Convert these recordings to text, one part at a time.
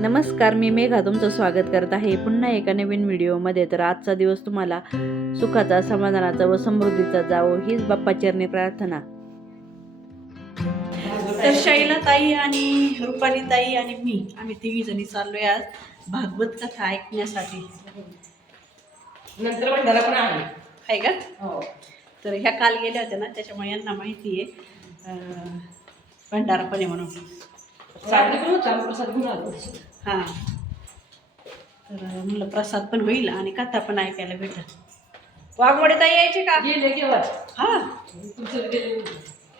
नमस्कार, मी मेघा तुमचं स्वागत करत आहे पुन्हा एका नवीन व्हिडिओमध्ये. तर आजचा दिवस तुम्हाला सुखाचा, समाधानाचा व समृद्धीचा जावो हीच बाप्पाचरणी प्रार्थना. तर शैला ताई आणि रुपाली ताई आणि मी आम्ही तिघी जणी चाललोय आज भागवत कथा ऐकण्यासाठी. नंतर भंडारा पण आहे का? हो. तर ह्या काल गेल्या होत्या ना, त्याच्यामुळे यांना माहिती आहे भंडारा पण आहे म्हणून. प्रसाद घेऊन आलो. हां, तर म्हणलं प्रसाद पण होईल आणि कथा पण ऐकायला भेटेल. वाघमोडे ताई यायचे का? गेले केव्हा? हां, तुमचं गेले.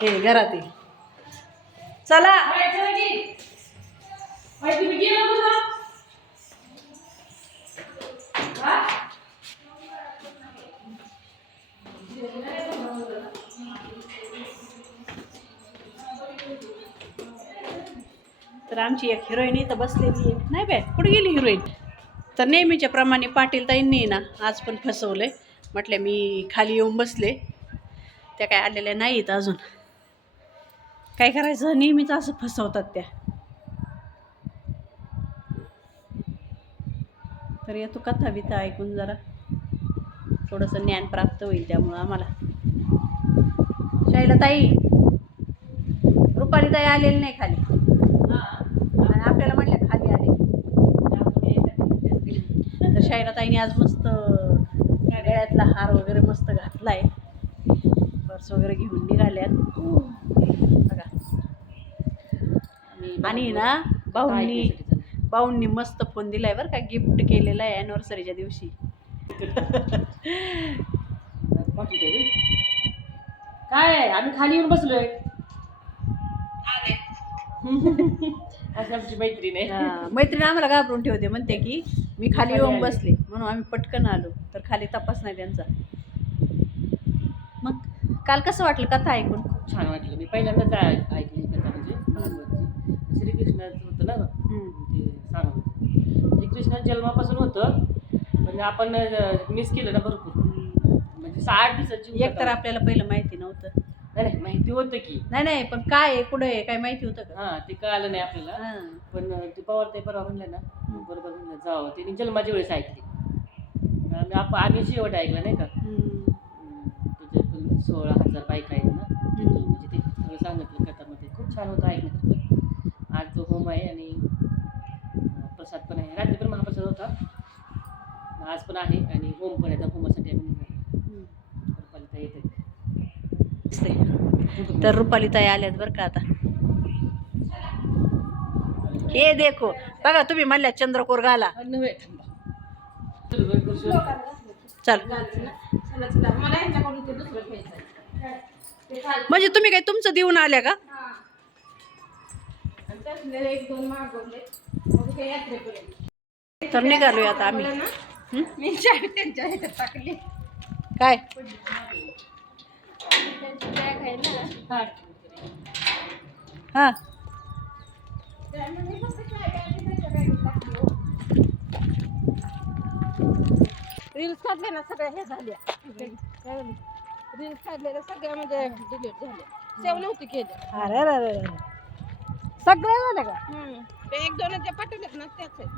हे घरात आहे. चला. तुम्ही गेलो होतो ना? तर आमची एक हिरोईन इथं बसलेली आहे. नाही बाय, कुठे गेली हिरोईन? तर नेहमीच्या प्रमाणे पाटील ताईंनी ना आज पण फसवलंय. म्हटलं मी खाली येऊन बसले, त्या काय आलेल्या नाहीत अजून. काय करायचं, नेहमीच असं फसवतात त्या. तर येतो कथा बिथा ऐकून जरा थोडंसं ज्ञान प्राप्त होईल त्यामुळं आम्हाला. शैला ताई, रुपाली ताई आलेली नाही खाली आणि आपल्याला म्हणलं खाली आले. तर शैला ताईने आज मस्त गळ्यातला हार वगैरे मस्त घातलाय, पर्स वगैरे घेऊन निघाल्यात बघा. आणि ना भाऊंनी मस्त फोन दिलाय बरं का, गिफ्ट केलेला आहे ॲनिव्हर्सरीच्या दिवशी. काय आम्ही खाली येऊन बसलोय. अशी आमची मैत्रीण आहे. मैत्रीण आम्हाला घाबरून ठेवते, म्हणते की मी खाली येऊन बसले म्हणून आम्ही पटकन आलो. तर खाली तपास नाही त्यांचा. मग काल कसं वाटलं कथा ऐकून? खूप छान वाटलं. मी पहिल्यांदाच ऐकली कथा. म्हणजे श्रीकृष्णाचं होतं ना ते सांगत. म्हणजे कृष्ण जन्मापासून होतं, म्हणजे आपण मिस केलं ना भरपूर. म्हणजे 8 दिवसाची एक तर आपल्याला पहिलं माहिती नव्हतं. नाही माहिती होतं की नाही पण काय आहे कुठं आहे काय माहिती होतं का? हां, ते कळालं नाही आपल्याला. पण ते पवार ते परवा म्हणलं ना, बरोबर म्हणलं जावं. त्यांनी जन्माच्या वेळेस ऐकली. आम्ही शेवट ऐकलं नाही का, त्याच्यातून 16,000 बायका आहेत ना, म्हणजे ते सगळं सांगितलं कथामध्ये. खूप छान होतं ऐकण्यासारखं. आज जो होम आहे आणि प्रसाद पण आहे. रात्री पण महाप्रसाद होता, आज पण आहे आणि होम पण आहे. त्या होमासाठी आम्ही निघालो. रुपाली ताई येते. तर रुपाली ताई आल्यात बरं का आता. हे देखो बघा, तुम्ही म्हणल्या चंद्रकोर घाला. चल, म्हणजे तुम्ही काय तुमचं देऊन आल्या का? तर निघालोय आता आम्ही. काय हा, रील्स काढले ना सगळ्या हे झाल्या. रील्स काढलेल्या सगळ्या म्हणजे डिलीट झाल्या. सेव्ह नव्हती केल्या. अरे सगळं झालं का? ते 1-2 जे पाठवलेत ना त्याच आहेत,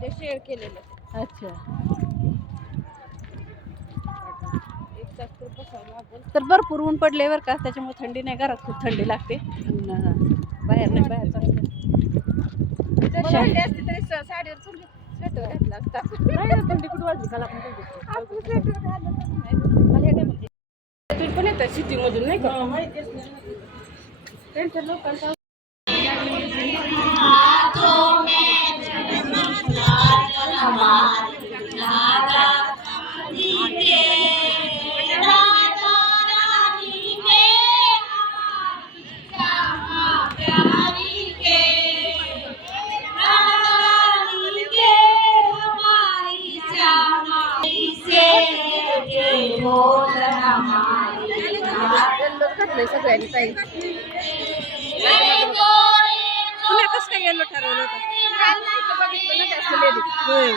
जे शेअर केलेले. अच्छा, 1 तास तर बसावं लागेल. तर भरपूर ऊन पडले बरं का, त्याच्यामुळे थंडी नाही. घरात खूप थंडी लागते, बाहेर नाही. बाहेर थंडी असते तरी साडीवर थंडी स्वेटर घातला असता. थंडी कुठं वाजली काल आपण आपण स्वेटर घातलं नाही. पण येतात सिटीमधून नाही का, माहितीच नाही त्यांच्या लोकांचा. सगळ्यांनी ताई तुम्ही कसं काय गेलो ठरवलं होतं? काल नाही का बघितलं ना जास्त लेडीज. होय.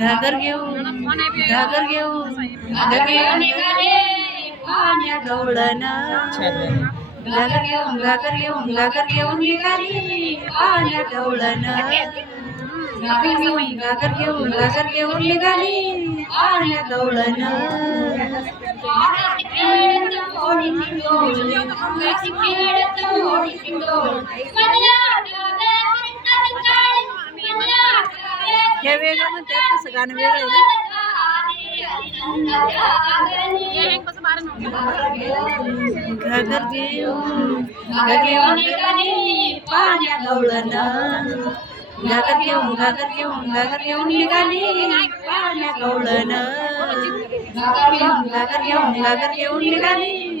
घागर घेऊन घागर घेऊन निघाले पाण्या गवळण घागर घेऊन घागर घेऊन घागर घेऊन निघाली पाण्या गवळण घागर घेऊन घागर घेऊन घागर घेऊन निघाली पाण्या गवळण हे वेगळं म्हणतात तसं गाणं वेगळं आहे घागर घेऊन घागर घेऊन निघाली पाण्या गवळण घागर घेऊन घागर घेऊन घागर घेऊन निघाली पाण्या गवळण घागर घेऊन घागर घेऊन घागर घेऊन निघाली पाण्या गवळण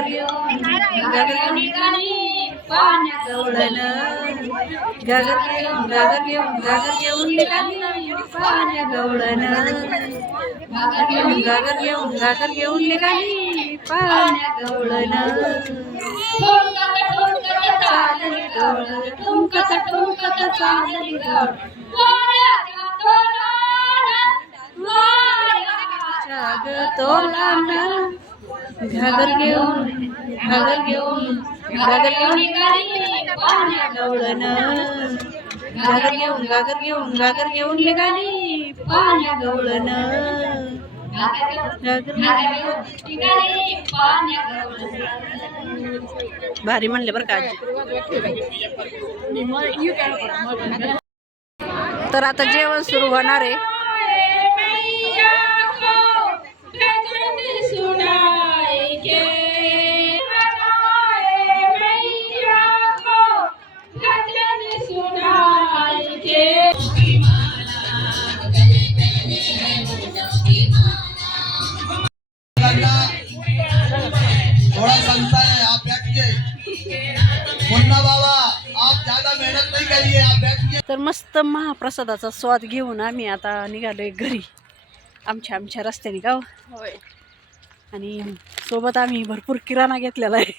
घागर घेऊन घागर घेऊन निघाली पाण्या गवळण घागर घेऊन घागर घेऊन घागर घेऊन निघाली पाण्या गवळण घागर घेऊन घागर घेऊन घागर घेऊन निघाली पाण्या गवळण चालली डोळ ठुमकत ठुमकत चालली डोळ तोलाना घागर घेऊन घागर घेऊन घागर घेऊन निघाली पाण्या गवळण घागर घेऊन घागर घेऊन घागर घेऊन निघाली पाण्या गवळण भारी म्हणले बरं का आजी. तर आता जेवण सुरू होणार आहे. थोड़ा संता है, आप बैठिए. मुन्ना बाबा, आप ज्यादा मेहनत नहीं करिए, आप बैठिए. तर मस्त महाप्रसादाचा स्वाद घेऊन आम्ही आता निघालोय घरी आमच्या रस्त्याने गाव. होय. आणि सोबत आम्ही भरपूर किराणा घेतलेला आहे.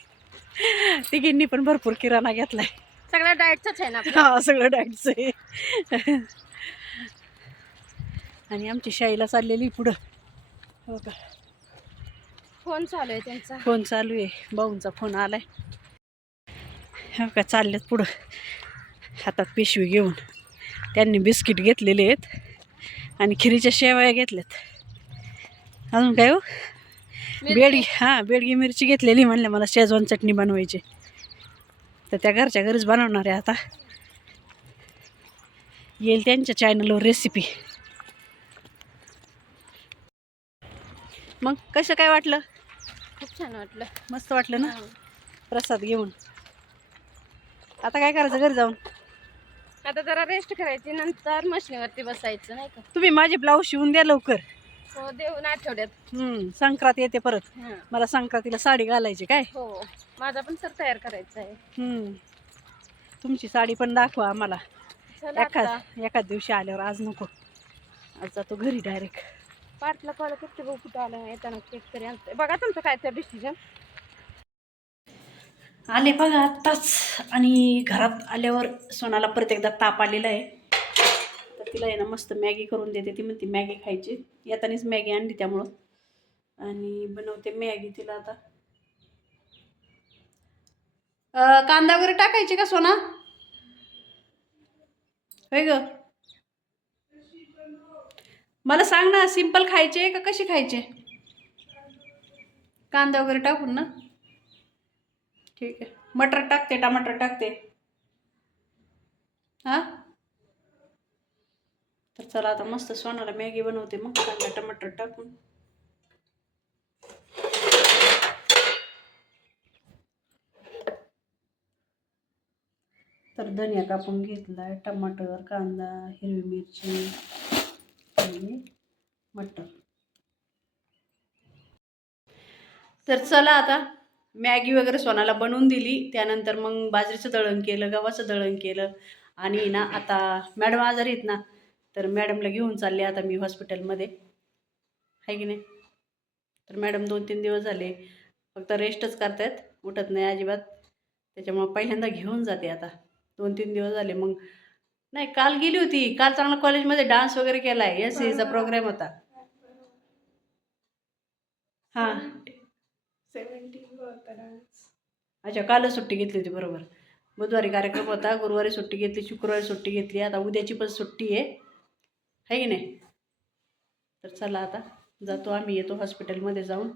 तिघींनी पण भरपूर किराणा घेतलाय. सगळं डाएटच आहे ना. हा सगळं डाएटचं आहे. आणि आमची शाळेला चाललेली पुढं. हो का, फोन चालू आहे त्यांचा. फोन चालू आहे, भाऊंचा फोन आलाय. हो का, चाललेत पुढं हातात पिशवी घेऊन. त्यांनी बिस्किट घेतलेले आहेत आणि खिरीच्या शेवया घेतल्यात. अजून काय हो, बेडगी. हां, बेडगी मिरची घेतलेली. म्हणलं मला शेजवान चटणी बनवायची, तर त्या घरच्या घरीच बनवणार आहे. आता येईल त्यांच्या चॅनलवर रेसिपी. मग कसं काय वाटलं? खूप छान वाटलं. मस्त वाटलं ना प्रसाद घेऊन. आता काय करायचं घरी जाऊन? आता जरा रेस्ट करायची, नंतर मशनीवरती बसायचं नाही का. तुम्ही माझे ब्लाऊज शिवून द्या लवकर. हो, देऊन आठवड्यात. संक्रांत येते परत. हां. मला संक्रांतीला साडी घालायची काय. हो, माझा पण सर तयार करायचा आहे. तुमची साडी पण दाखवा आम्हाला चला आता. एखाद दिवशी आल्यावर. आज नको, आज जातो घरी डायरेक्ट. पाटला कॉल करते बघू कुठं आलं. येताना केक तरी आणतोय. बघा तुमचं काय तर डिसिजन. आले बघा आत्ताच. आणि घरात आल्यावर सोनाला परत एकदा ताप आलेला आहे. तर तिला आहे ना मस्त मॅगी करून देते. ती म्हणते मॅगी खायची. येतानीच मॅगी आणली त्यामुळं. आणि बनवते मॅगी तिला आता. कांदा वगैरे टाकायचे का सोना? होय ग, मला सांग ना, सिंपल खायचे का कशी खायचे? कांदा वगैरे टाकून ना. ठीक आहे, मटर टाकते, टमाटर टाकते. हा तर चला आता मस्त सोनाला मॅगी बनवते मग कांदा टमाटर टाकून. तर धनिया कापून घेतलाय, टमाटर, कांदा, हिरवी मिरची आणि मटर. तर चला आता मॅगी वगैरे सोनाला बनवून दिली. त्यानंतर मग बाजरीचं दळण केलं, गव्हाचं दळण केलं आणि ना आता मॅडम आजारी आहेत ना, तर मॅडमला घेऊन चालले आता मी हॉस्पिटलमध्ये, आहे की नाही. तर मॅडम 2-3 दिवस झाले फक्त रेस्टच करतायत, उठत नाही अजिबात. त्याच्यामुळं पहिल्यांदा घेऊन जाते आता. 2-3 दिवस झाले. मग नाही, काल गेली होती. काल चांगला कॉलेजमध्ये डान्स वगैरे केला आहे, SCAचा प्रोग्राम होता. हां 17 होता डान्स. अच्छा, कालच सुट्टी घेतली होती बरोबर. बुधवारी कार्यक्रम होता, गुरुवारी सुट्टी घेतली, शुक्रवारी सुट्टी घेतली, आता उद्याची पण सुट्टी आहे की नाही. तर चला आता जातो आम्ही, येतो हॉस्पिटलमध्ये जाऊन.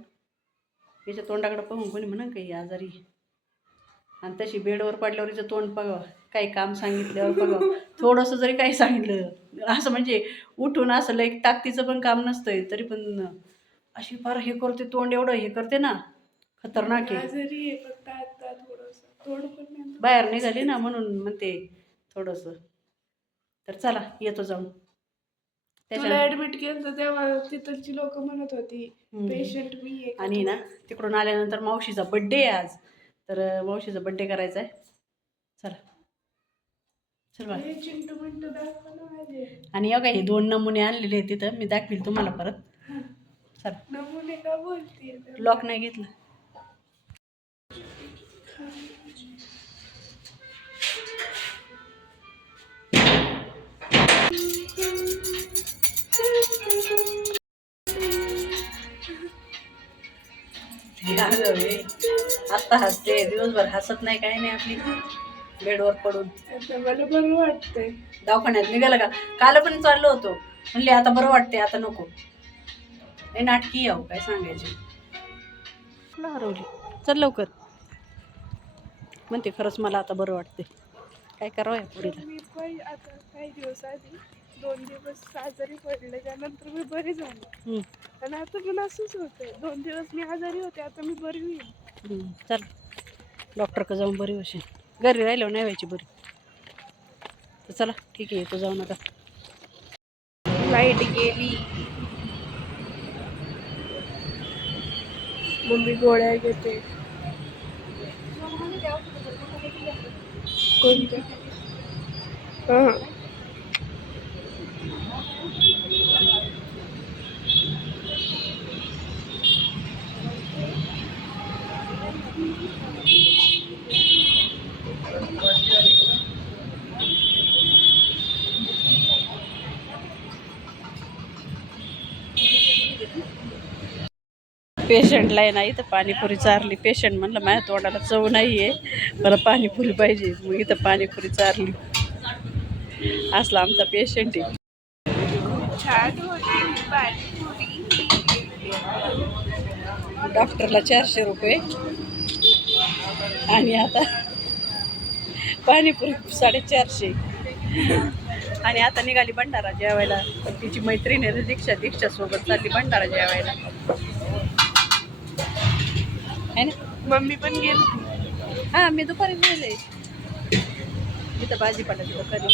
याच्या तोंडाकडं पाहून कोणी म्हणा काही आजारी, आणि तशी बेडवर पडल्यावर हिचं तोंड बघावं, काही काम सांगितल्यावर बघावं, थोडंसं जरी काही सांगितलं असं म्हणजे उठून असं लई ताकदीचं पण काम नसतंय तरी पण अशी फार हे करते, तोंड एवढं हे करते ना, खतरनाक आहे. फक्त आता थोडंसं तोंड पण बाहेर निघाली ना म्हणून म्हणते थोडंसं. तर चला येतो जाऊन. तुला ऍडमिट केलं तेव्हा तिथलची लोक म्हणत होती पेशंट मी आहे. आणि ना तिकडून आल्यानंतर मावशीचा बड्डे आहे आज, तर मावशीचा बड्डे करायचा आहे. चला चल बा. चिंटू मिंटू दाखव ना माझे. आणि बघा हे 2 नमुने आणलेले आहेत तिथं, मी दाखवील तुम्हाला परत. चला. नमुने का बोलते? लॉक नाही घेतलं. आत्ता हसते, दिवसभर हसत नाही, काय नाही आपली बेडवर पडून. मला बरं वाटतंय. दवाखान्यात निघालं का? काल पण चाललो होतो, म्हणले आता बरं वाटते, आता नको. हे नाटकी यावं काय सांगायचे. हरवली, चल लवकर. म्हणते खरंच मला आता बरं वाटते, काय करावं या पुढीला. मी पण आता काही दिवस आधी 2 दिवस आजारी पडले, त्यानंतर मी बरी झाली. आणि आता पण असंच होतंय, 2 दिवस मी आजारी होते, आता मी बरी होईल. चल डॉक्टरकडे जाऊन बरी होशील, घरी राहिल्यावर नाही व्हायची बरी. तर चला ठीक आहे, येतो जाऊन आता. लाईट गेली. मम्मी गोळ्या घेते. कोणत्या? हां पेशंटला आहे ना इथं पाणीपुरी चारली. पेशंट म्हणलं माझ्या तोंडाला चव नाही आहे, मला पाणीपुरी पाहिजे, मग इथं पाणीपुरी चारली. असला आमचा पेशंट आहे. छान होती पाणीपुरी. डॉक्टरला 400 रुपये आणि आता पाणीपुरी 450. आणि आता निघाली भंडारा जेवायला. तिची मैत्रीण आहे दीक्षा सोबत चालली भंडारा जेवायला, है ना. मम्मी पण गेली. हां मी दुपारी गेले, इथं भाजीपाल्याची दुकान.